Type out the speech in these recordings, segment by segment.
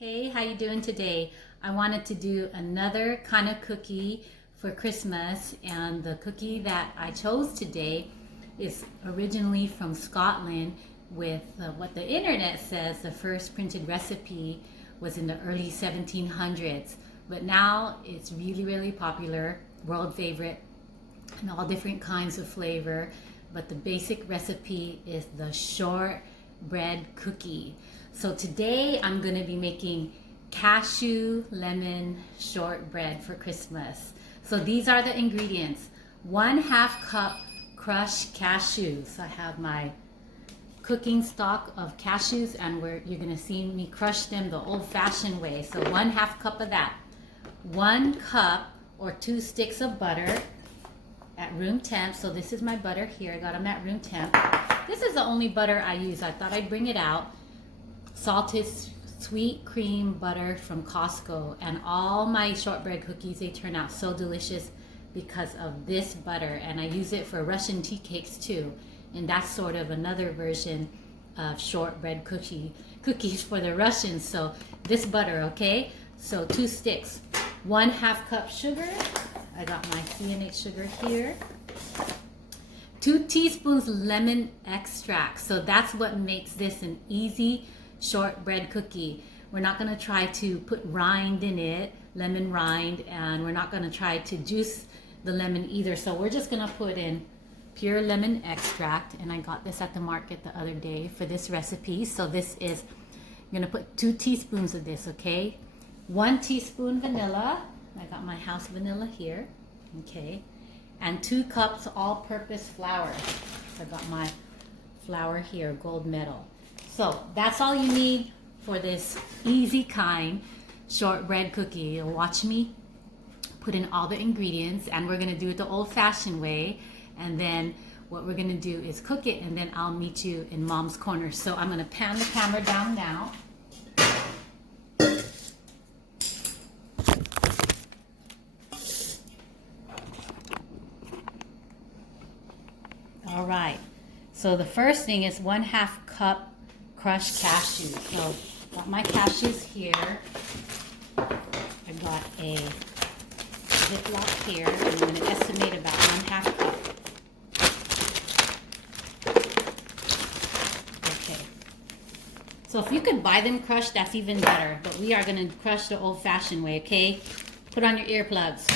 Hey, how you doing today? I wanted to do another kind of cookie for Christmas, and the cookie that I chose today is originally from Scotland with what the internet says the first printed recipe was in the early 1700s, but now it's really popular, world favorite, and all different kinds of flavor. But the basic recipe is the shortbread cookie. So today I'm going to be making cashew lemon shortbread for Christmas. So these are the ingredients: 1/2 cup crushed cashews. I have my cooking stock of cashews, and you're going to see me crush them the old-fashioned way. So 1/2 cup of that. 1 cup or 2 sticks of butter at room temp. So this is my butter here. I got them at room temp. This is the only butter I use. I thought I'd bring it out. Salted sweet cream butter from Costco, and all my shortbread cookies, they turn out so delicious because of this butter, and I use it for Russian tea cakes too, and that's sort of another version of shortbread cookies for the Russians. So this butter, okay? So 2 sticks, 1/2 cup sugar. I got my CNH sugar here. 2 teaspoons lemon extract. So that's what makes this an easy shortbread cookie. We're not going to try to put rind in it, lemon rind, and we're not going to try to juice the lemon either. So we're just going to put in pure lemon extract, and I got this at the market the other day for this recipe. So this is, I'm going to put 2 teaspoons of this, okay? 1 teaspoon vanilla. I got my house vanilla here, okay? And 2 cups all-purpose flour. So I got my flour here, gold medal. So that's all you need for this easy kind shortbread cookie. You'll watch me put in all the ingredients, and we're going to do it the old-fashioned way. And then what we're going to do is cook it, and then I'll meet you in Mom's Corner. So I'm going to pan the camera down now. All right. So the first thing is 1/2 cup crushed cashews. So got my cashews here. I got a Ziploc here, and I'm going to estimate about 1/2 cup. Okay. So if you could buy them crushed, that's even better. But we are going to crush the old-fashioned way, okay? Put on your earplugs.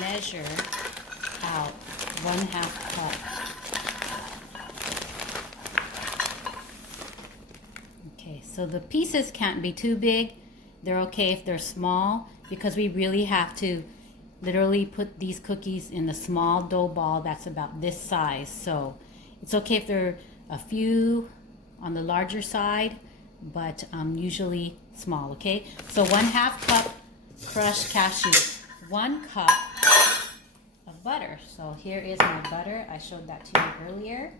Measure out 1/2 cup. Okay, so the pieces can't be too big. They're okay if they're small, because we really have to literally put these cookies in the small dough ball that's about this size. So it's okay if they're a few on the larger side, but usually small, okay? So 1/2 cup crushed cashews, 1 cup of butter. So here is my butter. I showed that to you earlier.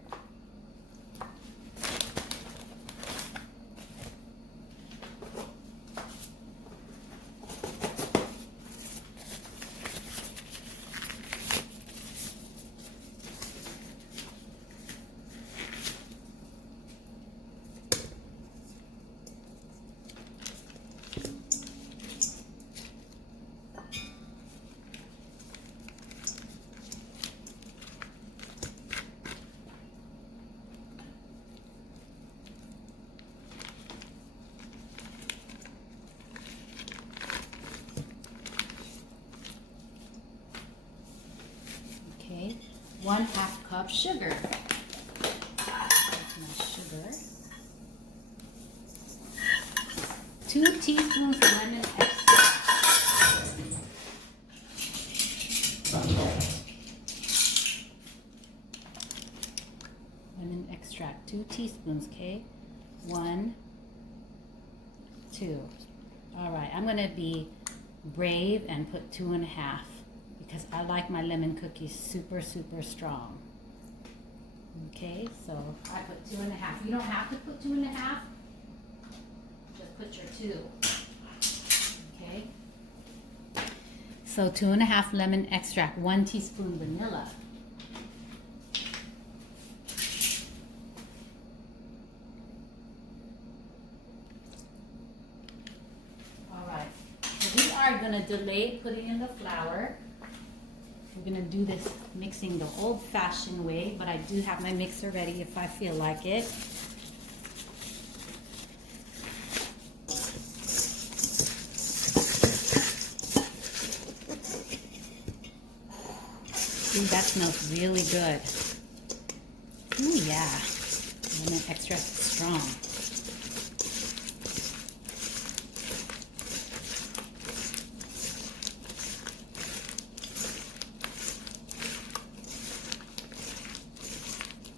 Okay, 1/2 cup sugar. That's my sugar. 2 teaspoons lemon extract. Lemon extract, 2 teaspoons, okay? 1, 2. All right, I'm going to be brave and put 2.5, because I like my lemon cookies super, super strong. Okay, so I put 2.5. You don't have to put 2.5. Just put your 2. Okay. So 2.5 lemon extract, 1 teaspoon vanilla. All right. So we are going to delay putting in the flour. We're going to do this mixing the old-fashioned way, but I do have my mixer ready if I feel like it. Ooh, that smells really good. Ooh, yeah. Lemon extract is strong.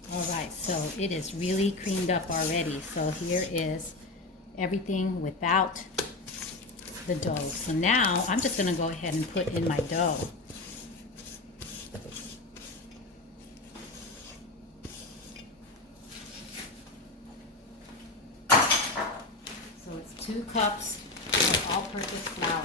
Alright, so it is really creamed up already. So here is everything without the dough. So now I'm just going to go ahead and put in my dough. So it's 2 cups of all-purpose flour.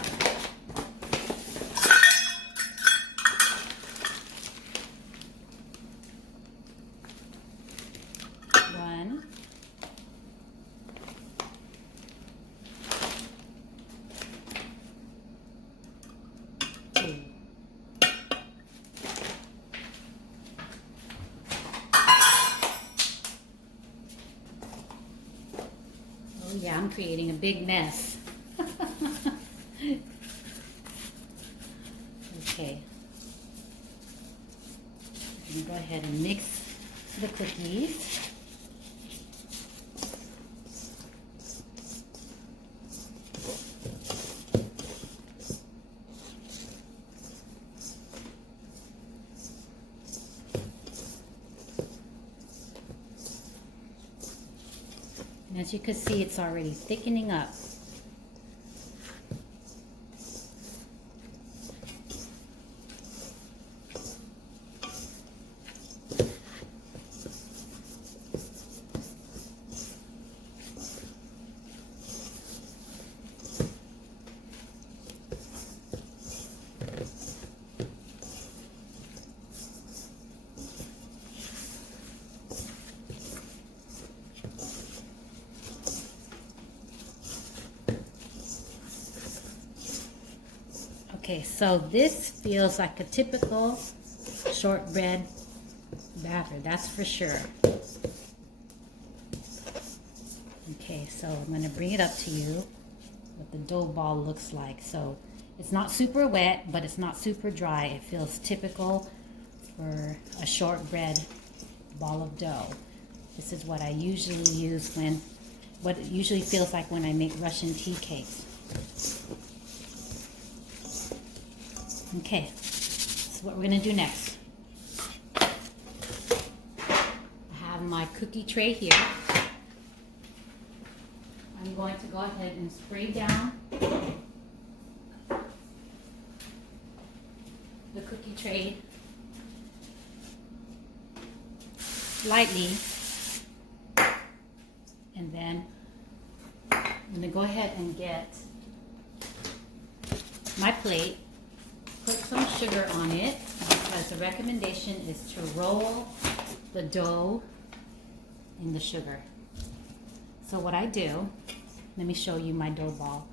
Oh yeah, I'm creating a big mess. Okay. I'm going to go ahead and mix the cookies. And as you can see, it's already thickening up. Okay, so this feels like a typical shortbread batter, that's for sure. Okay, so I'm going to bring it up to you what the dough ball looks like. So it's not super wet, but it's not super dry. It feels typical for a shortbread ball of dough. This is what I usually use what it usually feels like when I make Russian tea cakes. Okay, so what we're going to do next. I have my cookie tray here. I'm going to go ahead and spray down the cookie tray lightly. And then I'm going to go ahead and get my plate. Put some sugar on it because the recommendation is to roll the dough in the sugar. So what I do, let me show you my dough ball.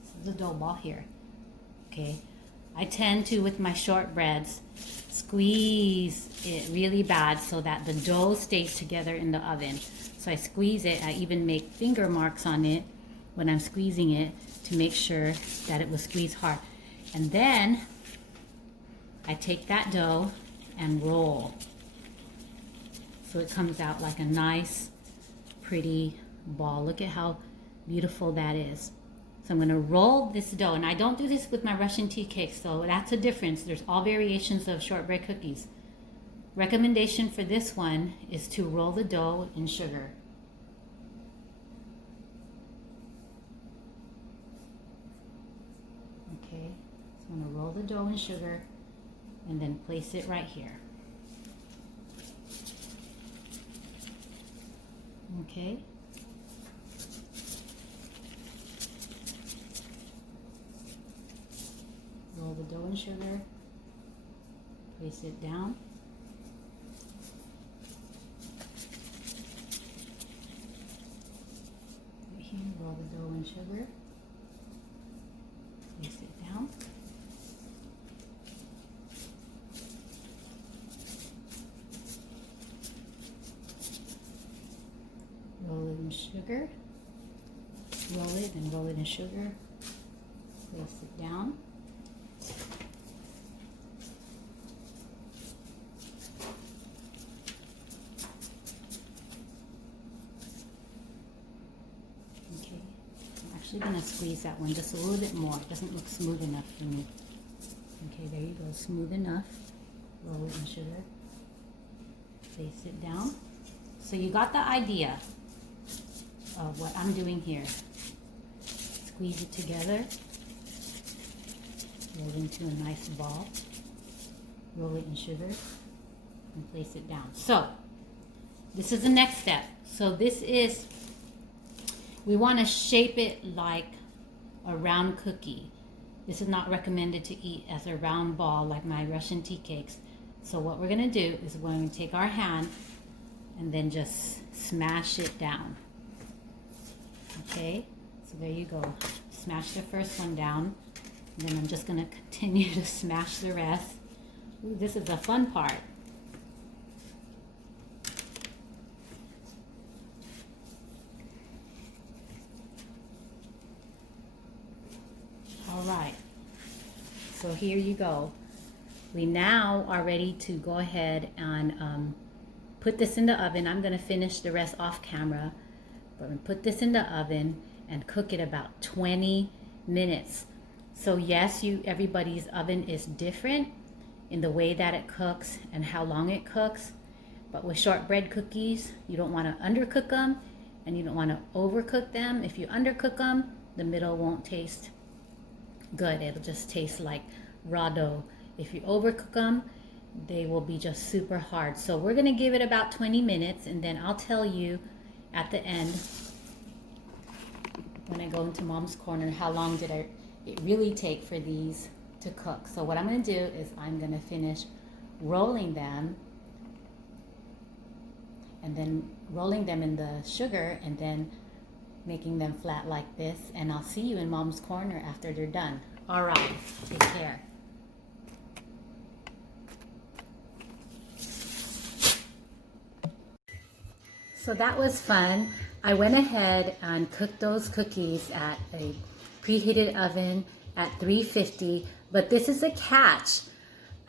This is the dough ball here. Okay, I tend to, with my shortbreads, squeeze it really bad so that the dough stays together in the oven. So I squeeze it. I even make finger marks on it when I'm squeezing it to make sure that it was squeezed hard. And then I take that dough and roll. So it comes out like a nice, pretty ball. Look at how beautiful that is. So I'm gonna roll this dough, and I don't do this with my Russian tea cakes, so that's a difference. There's all variations of shortbread cookies. Recommendation for this one is to roll the dough in sugar. Okay, so I'm going to roll the dough in sugar and then place it right here. Okay. Roll the dough in sugar, place it down. Right here, roll the dough in sugar, place it down. Roll it in sugar, roll it and roll it in sugar, place it down. Okay, I'm actually going to squeeze that one just a little bit more. It doesn't look smooth enough for me. Okay, there you go, smooth enough. Roll it in sugar, place it down. So you got the idea of what I'm doing here. Squeeze it together, roll it into a nice ball, roll it in sugar, and place it down. So this is the next step. So this is, we want to shape it like a round cookie. This is not recommended to eat as a round ball like my Russian tea cakes. So what we're going to do is we're going to take our hand and then just smash it down. Okay, so there you go. Smash the first one down. And then I'm just going to continue to smash the rest. Ooh, this is the fun part. All right, so here you go. We now are ready to go ahead and put this in the oven. I'm going to finish the rest off camera. But we put this in the oven and cook it about 20 minutes. So yes, everybody's oven is different in the way that it cooks and how long it cooks. But with shortbread cookies, you don't want to undercook them and you don't want to overcook them. If you undercook them, the middle won't taste good. It'll just taste like raw dough. If you overcook them, they will be just super hard. So we're going to give it about 20 minutes and then I'll tell you at the end, when I go into Mom's Corner, how long did it really take for these to cook. So what I'm going to do is I'm going to finish rolling them and then rolling them in the sugar and then making them flat like this. And I'll see you in Mom's Corner after they're done. All right, take care. So that was fun. I went ahead and cooked those cookies at a preheated oven at 350, but this is a catch.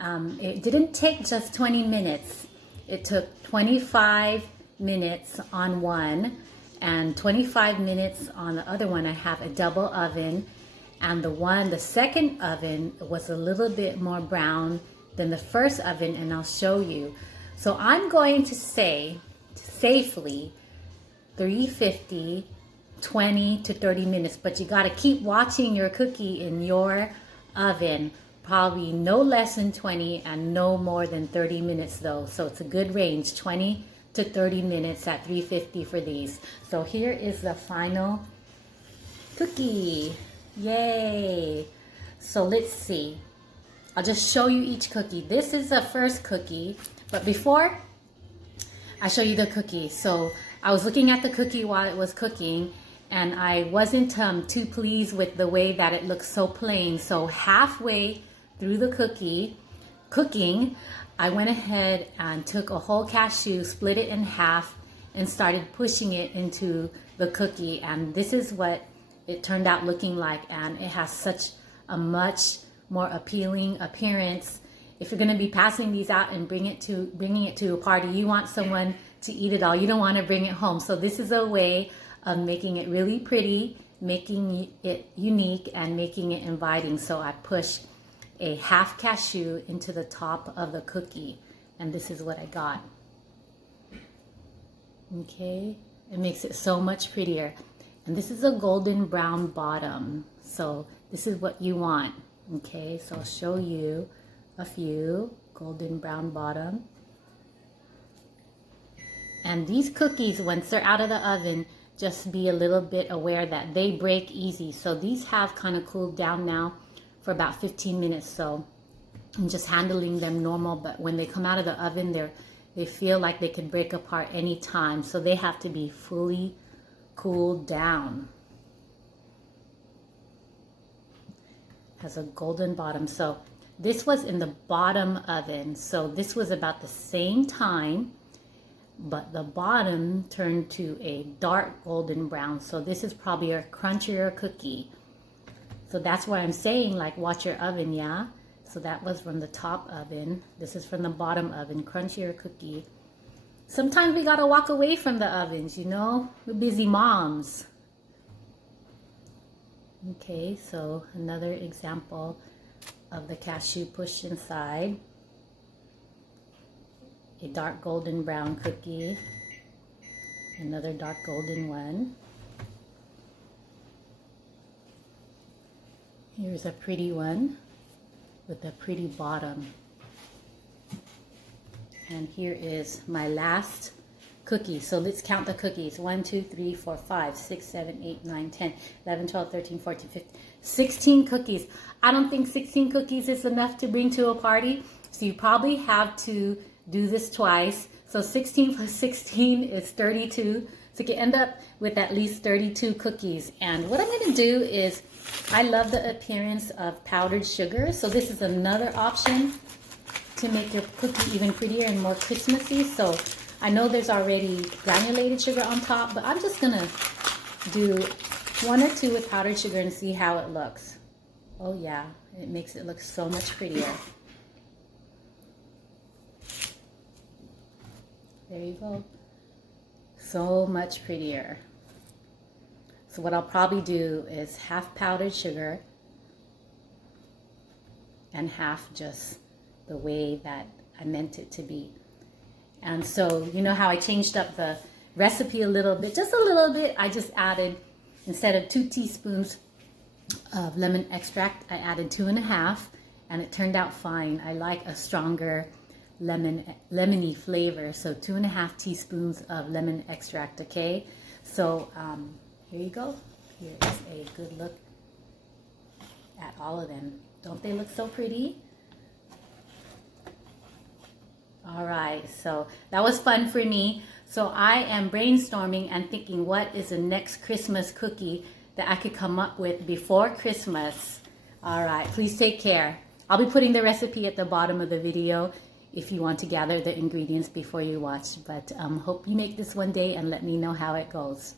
It didn't take just 20 minutes. It took 25 minutes on one and 25 minutes on the other one. I have a double oven, and the second oven was a little bit more brown than the first oven, and I'll show you. So I'm going to say safely 350, 20 to 30 minutes, but you got to keep watching your cookie in your oven. Probably no less than 20 and no more than 30 minutes though. So it's a good range, 20 to 30 minutes at 350 for these. So here is the final cookie. Yay. So let's see. I'll just show you each cookie. This is the first cookie, but before I show you the cookie. So I was looking at the cookie while it was cooking and I wasn't too pleased with the way that it looks so plain. So halfway through the cooking, I went ahead and took a whole cashew, split it in half, and started pushing it into the cookie. And this is what it turned out looking like. And it has such a much more appealing appearance. If you're going to be passing these out and bringing it to a party, you want someone to eat it all. You don't want to bring it home. So this is a way of making it really pretty, making it unique, and making it inviting. So I push a half cashew into the top of the cookie, and this is what I got. Okay, it makes it so much prettier. And this is a golden brown bottom. So this is what you want. Okay, so I'll show you a few. Golden brown bottom. And these cookies, once they're out of the oven, just be a little bit aware that they break easy. So these have kind of cooled down now for about 15 minutes. So I'm just handling them normal, but when they come out of the oven, they feel like they could break apart anytime. So they have to be fully cooled down. Has a golden bottom. So this was in the bottom oven. So this was about the same time, but the bottom turned to a dark golden brown. So this is probably a crunchier cookie. So that's why I'm saying, like, watch your oven, yeah? So that was from the top oven. This is from the bottom oven, crunchier cookie. Sometimes we gotta walk away from the ovens, you know? We're busy moms. Okay, so another example of the cashew pushed inside. A dark golden brown cookie. Another dark golden one. Here's a pretty one with a pretty bottom. And here is my last cookie. So let's count the cookies. 1, 2, 3, 4, 5, 6, 7, 8, 9, 10, 11, 12, 13, 14, 15, 16 cookies. I don't think 16 cookies is enough to bring to a party. So you probably have to do this twice. So 16 plus 16 is 32. So you can end up with at least 32 cookies. And what I'm going to do is, I love the appearance of powdered sugar. So this is another option to make your cookie even prettier and more Christmassy. So I know there's already granulated sugar on top, but I'm just gonna do 1 or 2 with powdered sugar and see how it looks. Oh yeah, it makes it look so much prettier. There you go. So much prettier. So what I'll probably do is half powdered sugar and half just the way that I meant it to be. And so, you know how I changed up the recipe a little bit, just a little bit. I just added, instead of 2 teaspoons of lemon extract, I added 2.5, and it turned out fine. I like a stronger lemony flavor, so 2.5 teaspoons of lemon extract, okay? So here you go. Here is a good look at all of them. Don't they look so pretty? All right, so that was fun for me. So I am brainstorming and thinking, what is the next Christmas cookie that I could come up with before Christmas? All right, please take care. I'll be putting the recipe at the bottom of the video if you want to gather the ingredients before you watch. But hope you make this one day and let me know how it goes.